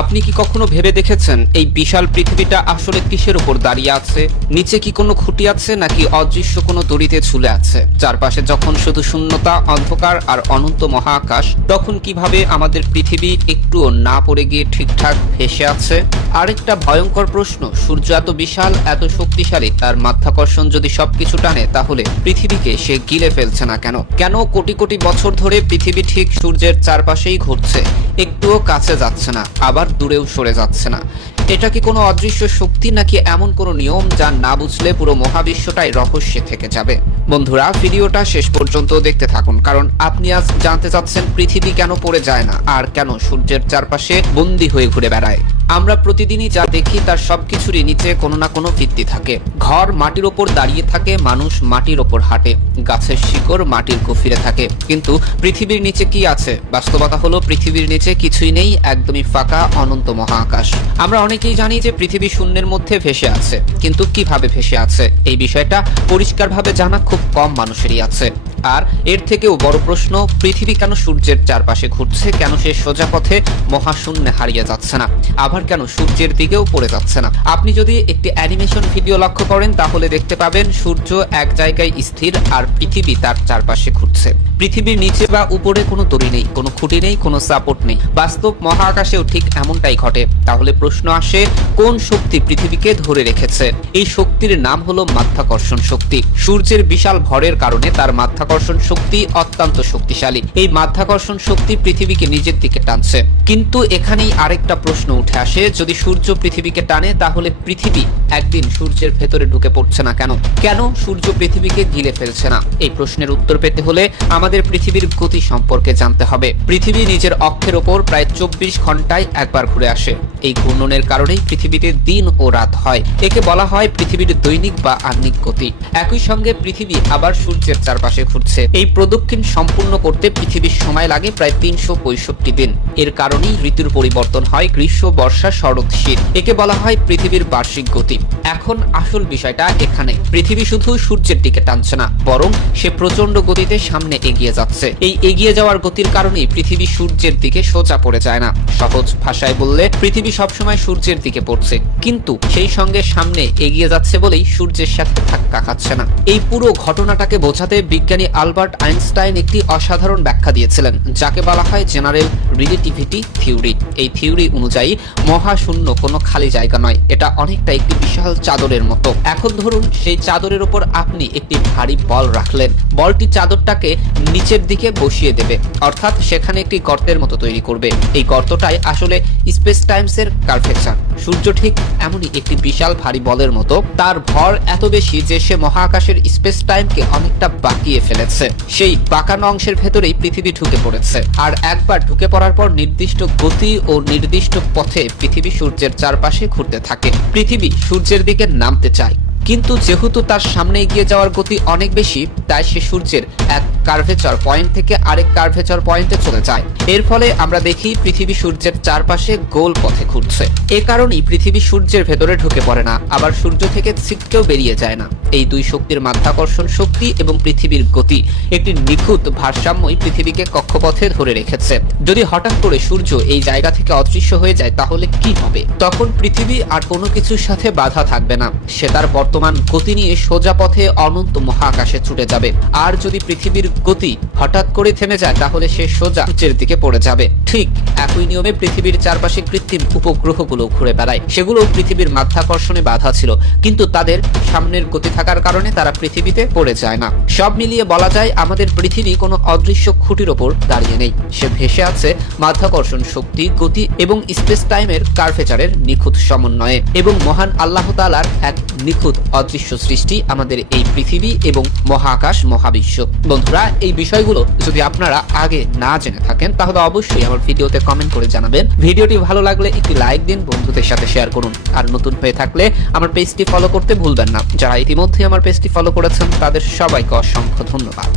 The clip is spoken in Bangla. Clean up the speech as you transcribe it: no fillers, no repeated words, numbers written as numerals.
আপনি কি কখনো ভেবে দেখেছেন এই বিশাল পৃথিবীটা আসলে কিসের উপর দাঁড়িয়ে আছে? নিচে কি কোনো খুঁটি আছে নাকি অদৃশ্য কোনো দড়িতে ঝুলে আছে? চারপাশে যখন শুধু শূন্যতা, অন্ধকার আর অনন্ত মহাকাশ, তখন কিভাবে আমাদের পৃথিবী একটুও না পড়ে গিয়ে ঠিকঠাক ভেসে আছে? আরেকটা ভয়ঙ্কর প্রশ্ন, সূর্য এত বিশাল, এত শক্তিশালী, তার মাধ্যাকর্ষণ যদি সবকিছু টানে, তাহলে পৃথিবীকে সে গিলে ফেলছে না কেন? কেন কোটি কোটি বছর ধরে পৃথিবী ঠিক সূর্যের চারপাশেই ঘুরছে, একটুও কাছে যাচ্ছে না, আবার দূরেও সরে যাচ্ছে না? এটা কি কোনো অদৃশ্য শক্তি নাকি এমন কোনো নিয়ম যা না বুঝলে পুরো মহাবিশ্বটাই রহস্যে থেকে যাবে? বন্ধুরা, ভিডিওটা শেষ পর্যন্ত দেখতে থাকুন, কারণ আপনি আজ জানতে চাচ্ছেন পৃথিবী কেন পড়ে যায় না আর কেন সূর্যের চারপাশে বন্দী হয়ে ঘুরে বেড়ায়। আমরা প্রতিদিনই যা দেখি তার সবকিছুরই নিচে কোনো না কোনো ভিত্তি থাকে। ঘর মাটির ওপর দাঁড়িয়ে থাকে, মানুষ মাটির ওপর হাঁটে, গাছের শিকড় মাটির গভীরে থাকে, কিন্তু পৃথিবীর নিচে কি আছে? বাস্তবতা হলো পৃথিবীর নিচে কিছুই নেই, একদমই ফাঁকা অনন্ত মহাকাশ। আমরা অনেকেই জানি যে পৃথিবী শূন্যের মধ্যে ভেসে আছে, কিন্তু কিভাবে ভেসে আছে এই বিষয়টা পরিষ্কারভাবে জানা খুব কম মানুষেরই আছে। আর এর থেকেও বড় প্রশ্ন, পৃথিবী কেন সূর্যের চারপাশে ঘুরছে? কেন সে সোজা পথে মহাশূন্যে হারিয়ে যাচ্ছে না? আবার কেন সূর্যের দিকেও পড়ে যাচ্ছে না? আপনি যদি একটি অ্যানিমেশন ভিডিও লক্ষ্য করেন তাহলে দেখতে পাবেন সূর্য এক জায়গায় স্থির আর পৃথিবী তার চারপাশে ঘুরছে। পৃথিবীর নিচে বা উপরে কোনো দড়ি নেই, কোনো খুঁটি নেই, কোনো সাপোর্ট নেই। বাস্তব মহাকাশেও ঠিক এমনটাই ঘটে। তাহলে প্রশ্ন আসে, কোন শক্তি পৃথিবীকে ধরে রেখেছে? এই শক্তির নাম হলো মাধ্যাকর্ষণ শক্তি। সূর্যের বিশাল ভরের কারণে তার মাধ্যাকর্ষণ শক্তি অত্যন্ত শক্তিশালী। এই মাধ্যাকর্ষণ শক্তি পৃথিবীকে নিজের দিকে টানছে। কিন্তু এখানেই আরেকটা প্রশ্ন উঠে আসে, যদি সূর্য পৃথিবীকে টানে তাহলে পৃথিবী একদিন সূর্যের ভেতরে ঢুকে পড়ছে না কেন? কেন সূর্য পৃথিবীকে গিলে ফেলছে না? এই প্রশ্নের উত্তর পেতে হলে আমাদের পৃথিবীর গতি সম্পর্কে জানতে হবে। পৃথিবী নিজের অক্ষের ওপর প্রায় 24 ঘন্টায় একবার ঘুরে আসে। এই ঘূর্ণনের কারণেই পৃথিবীতে দিন ও রাত হয়। একে বলা হয় পৃথিবীর দৈনিক বা আহ্নিক গতি। একই সঙ্গে পৃথিবী আবার সূর্যের চারপাশে ঘুরছে। এই প্রদক্ষিণ সম্পূর্ণ করতে পৃথিবীর সময় লাগে প্রায় 365 দিন। এর কারণেই ঋতুর পরিবর্তন হয়, গ্রীষ্ম, বর্ষা, শরৎ, শীত। একে বলা হয় পৃথিবীর বার্ষিক গতি। এখন আসল বিষয়টা এখানে, পৃথিবী শুধু সূর্যের দিকে টানছে না, বরং সে প্রচন্ড গতিতে সামনে এগিয়ে যাচ্ছে। এই এগিয়ে যাওয়ার গতির কারণেই পৃথিবী সূর্যের দিকে সোজা পড়ে যায় না। সহজ ভাষায় বললে, পৃথিবী সবসময় সূর্যের দিকে পড়ছে, কিন্তু সেই সঙ্গে সামনে এগিয়ে যাচ্ছে বলেই সূর্যের সাথে ধাক্কা খাচ্ছে না। এই পুরো ঘটনাটাকে বোঝাতে বিজ্ঞানী আলবার্ট আইনস্টাইন একটি অসাধারণ ব্যাখ্যা দিয়েছিলেন, যাকে বলা হয় জেনারেল রিলেটিভিটি থিওরি। এই থিওরি অনুযায়ী মহাশূন্য কোনো খালি জায়গা নয়, এটা অনেকটা একটি বিশাল চাদরের মতো। এখন ধরুন সেই চাদরের উপর আপনি একটি ভারী বল রাখলেন। বলটি চাদরটাকে নিচের দিকে বসিয়ে দেবে, অর্থাৎ সেখানে একটি গর্তের মতো তৈরি করবে। এই গর্তটাই আসলে স্পেস টাইমসের কার্ভেচার। সূর্য ঠিক এমনই একটি বিশাল ভারী বলের মতো। তার ভর এত বেশি যে সে মহাকাশের স্পেস টাইমকে অনেকটা বাঁকিয়ে ফেলেছে। সেই বাঁকানো অংশের ভেতরেই পৃথিবী ঢুকে পড়েছে। আর একবার ঢুকে পড়ার পর নির্দিষ্ট গতি ও নির্দিষ্ট পথে পৃথিবী সূর্যের চারপাশে ঘুরতে থাকে। পৃথিবী সূর্যের দিকে নামতে চায়, কিন্তু যেহেতু তার সামনে এগিয়ে যাওয়ার গতি অনেক বেশি, তাই সে সূর্যের এক কার্ভেচার পয়েন্ট থেকে আরেক কার্ভেচার পয়েন্টে চলে যায়। এর ফলে আমরা দেখি পৃথিবী সূর্যের চারপাশে গোল পথে ঘুরছে। এ কারণেই পৃথিবী সূর্যের ভেতরে ঢুকে পড়ে না, আবার সূর্য থেকে ছিটকেও বেরিয়ে যায় না। এই দুই শক্তির মাধ্যাকর্ষণ শক্তি এবং পৃথিবীর গতি একটি নিখুঁত ভারসাম্যই পৃথিবীকে কক্ষপথে ধরে রেখেছে। যদি হঠাৎ করে সূর্য এই জায়গা থেকে অদৃশ্য হয়ে যায় তাহলে কি হবে? তখন পৃথিবী আর কোনো কিছুর সাথে বাধা থাকবে না, সে তার বর্তমান গতি নিয়ে সোজা পথে অনন্ত মহাকাশে ছুটে যাবে। আর যদি পৃথিবীর গতি হঠাৎ করে থেমে যায় তাহলে সে সোজা সূর্যের দিকে পড়ে যাবে। ঠিক একই নিয়মে পৃথিবীর চারপাশে কৃত্রিম উপগ্রহগুলো ঘুরে বেড়ায়। সেগুলো পৃথিবীর মাধ্যাকর্ষণে বাধা ছিল, কিন্তু তাদের সামনের গতি থাকার কারণে তারা পৃথিবীতে পড়ে যায় না। সব মিলিয়ে বলা যায় আমাদের পৃথিবী কোনো অদৃশ্য খুঁটির ওপর দাঁড়িয়ে নেই, সে ভেসে আছে মাধ্যাকর্ষণ শক্তি, গতি এবং স্পেস টাইমের কার্ভেচারের নিখুঁত সমন্বয়ে। এবং মহান আল্লাহ তাআলার এক নিখুঁত অদৃশ্য সৃষ্টি আমাদের এই পৃথিবী এবং মহাকাশ, মহাবিশ্ব। বন্ধুরা, এই বিষয়গুলো যদি আপনারা আগে না জেনে থাকেন তাহলে অবশ্যই আমার ভিডিওতে কমেন্ট করে জানাবেন। ভিডিওটি ভালো লাগলে একটি লাইক দিন, বন্ধুদের সাথে শেয়ার করুন। আর নতুন হয়ে থাকলে আমার পেজটি ফলো করতে ভুলবেন না। যারা ইতিমধ্যে আমার পেজটি ফলো করেছেন তাদের সবাইকে অসংখ্য ধন্যবাদ।